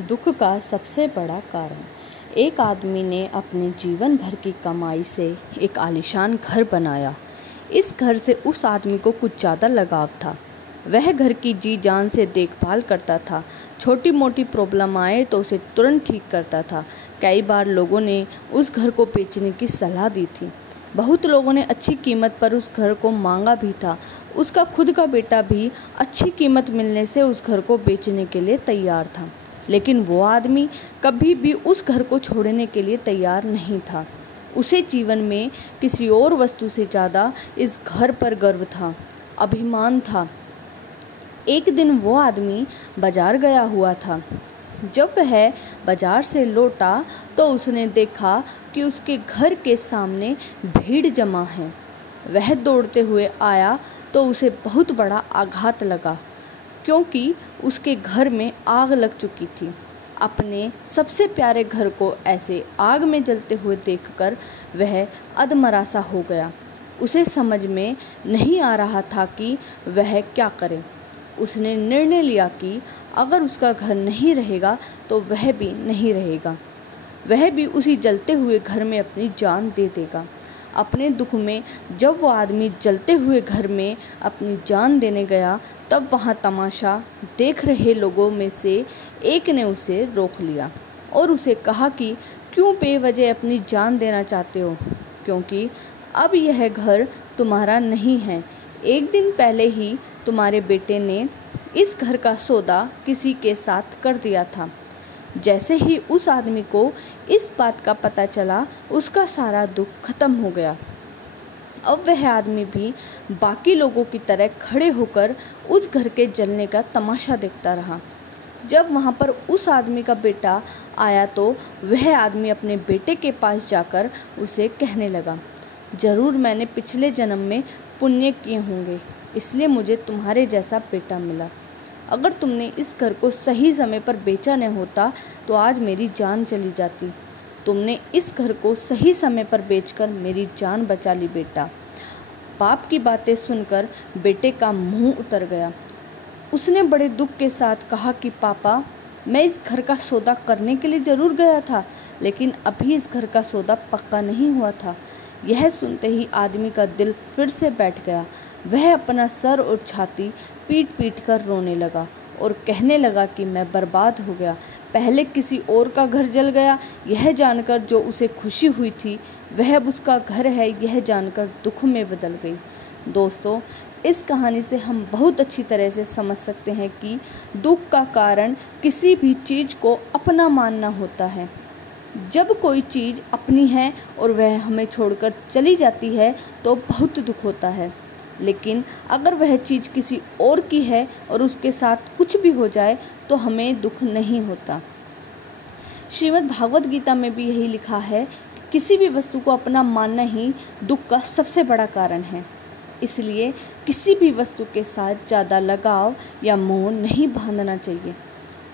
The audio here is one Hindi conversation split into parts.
दुख का सबसे बड़ा कारण। एक आदमी ने अपने जीवन भर की कमाई से एक आलीशान घर बनाया। इस घर से उस आदमी को कुछ ज़्यादा लगाव था। वह घर की जी जान से देखभाल करता था। छोटी मोटी प्रॉब्लम आए तो उसे तुरंत ठीक करता था। कई बार लोगों ने उस घर को बेचने की सलाह दी थी। बहुत लोगों ने अच्छी कीमत पर उस घर को मांगा भी था। उसका खुद का बेटा भी अच्छी कीमत मिलने से उस घर को बेचने के लिए तैयार था, लेकिन वो आदमी कभी भी उस घर को छोड़ने के लिए तैयार नहीं था। उसे जीवन में किसी और वस्तु से ज़्यादा इस घर पर गर्व था, अभिमान था। एक दिन वो आदमी बाजार गया हुआ था। जब वह बाजार से लौटा तो उसने देखा कि उसके घर के सामने भीड़ जमा है। वह दौड़ते हुए आया तो उसे बहुत बड़ा आघात लगा, क्योंकि उसके घर में आग लग चुकी थी। अपने सबसे प्यारे घर को ऐसे आग में जलते हुए देखकर वह अधमरा सा हो गया। उसे समझ में नहीं आ रहा था कि वह क्या करे। उसने निर्णय लिया कि अगर उसका घर नहीं रहेगा तो वह भी नहीं रहेगा। वह भी उसी जलते हुए घर में अपनी जान दे देगा। अपने दुख में जब वो आदमी जलते हुए घर में अपनी जान देने गया, तब वहाँ तमाशा देख रहे लोगों में से एक ने उसे रोक लिया और उसे कहा कि क्यों बेवजह अपनी जान देना चाहते हो, क्योंकि अब यह घर तुम्हारा नहीं है। एक दिन पहले ही तुम्हारे बेटे ने इस घर का सौदा किसी के साथ कर दिया था। जैसे ही उस आदमी को इस बात का पता चला, उसका सारा दुख खत्म हो गया। अब वह आदमी भी बाकी लोगों की तरह खड़े होकर उस घर के जलने का तमाशा देखता रहा। जब वहाँ पर उस आदमी का बेटा आया तो वह आदमी अपने बेटे के पास जाकर उसे कहने लगा, ज़रूर मैंने पिछले जन्म में पुण्य किए होंगे, इसलिए मुझे तुम्हारे जैसा बेटा मिला। अगर तुमने इस घर को सही समय पर बेचा न होता तो आज मेरी जान चली जाती। तुमने इस घर को सही समय पर बेचकर मेरी जान बचा ली बेटा। बाप की बातें सुनकर बेटे का मुंह उतर गया। उसने बड़े दुख के साथ कहा कि पापा, मैं इस घर का सौदा करने के लिए ज़रूर गया था, लेकिन अभी इस घर का सौदा पक्का नहीं हुआ था। यह सुनते ही आदमी का दिल फिर से बैठ गया। वह अपना सर और छाती पीट पीट कर रोने लगा और कहने लगा कि मैं बर्बाद हो गया। पहले किसी और का घर जल गया, यह जानकर जो उसे खुशी हुई थी वह अब उसका घर है, यह जानकर दुख में बदल गई। दोस्तों, इस कहानी से हम बहुत अच्छी तरह से समझ सकते हैं कि दुख का कारण किसी भी चीज़ को अपना मानना होता है। जब कोई चीज़ अपनी है और वह हमें छोड़कर चली जाती है तो बहुत दुख होता है, लेकिन अगर वह चीज़ किसी और की है और उसके साथ कुछ भी हो जाए तो हमें दुख नहीं होता। श्रीमद् भागवत गीता में भी यही लिखा है कि किसी भी वस्तु को अपना मानना ही दुख का सबसे बड़ा कारण है। इसलिए किसी भी वस्तु के साथ ज़्यादा लगाव या मोह नहीं बांधना चाहिए।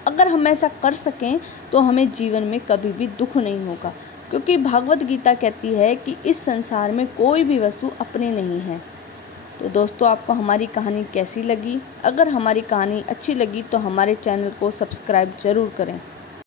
अगर हम ऐसा कर सकें तो हमें जीवन में कभी भी दुख नहीं होगा, क्योंकि भागवत गीता कहती है कि इस संसार में कोई भी वस्तु अपनी नहीं है। तो दोस्तों, आपको हमारी कहानी कैसी लगी? अगर हमारी कहानी अच्छी लगी तो हमारे चैनल को सब्सक्राइब ज़रूर करें।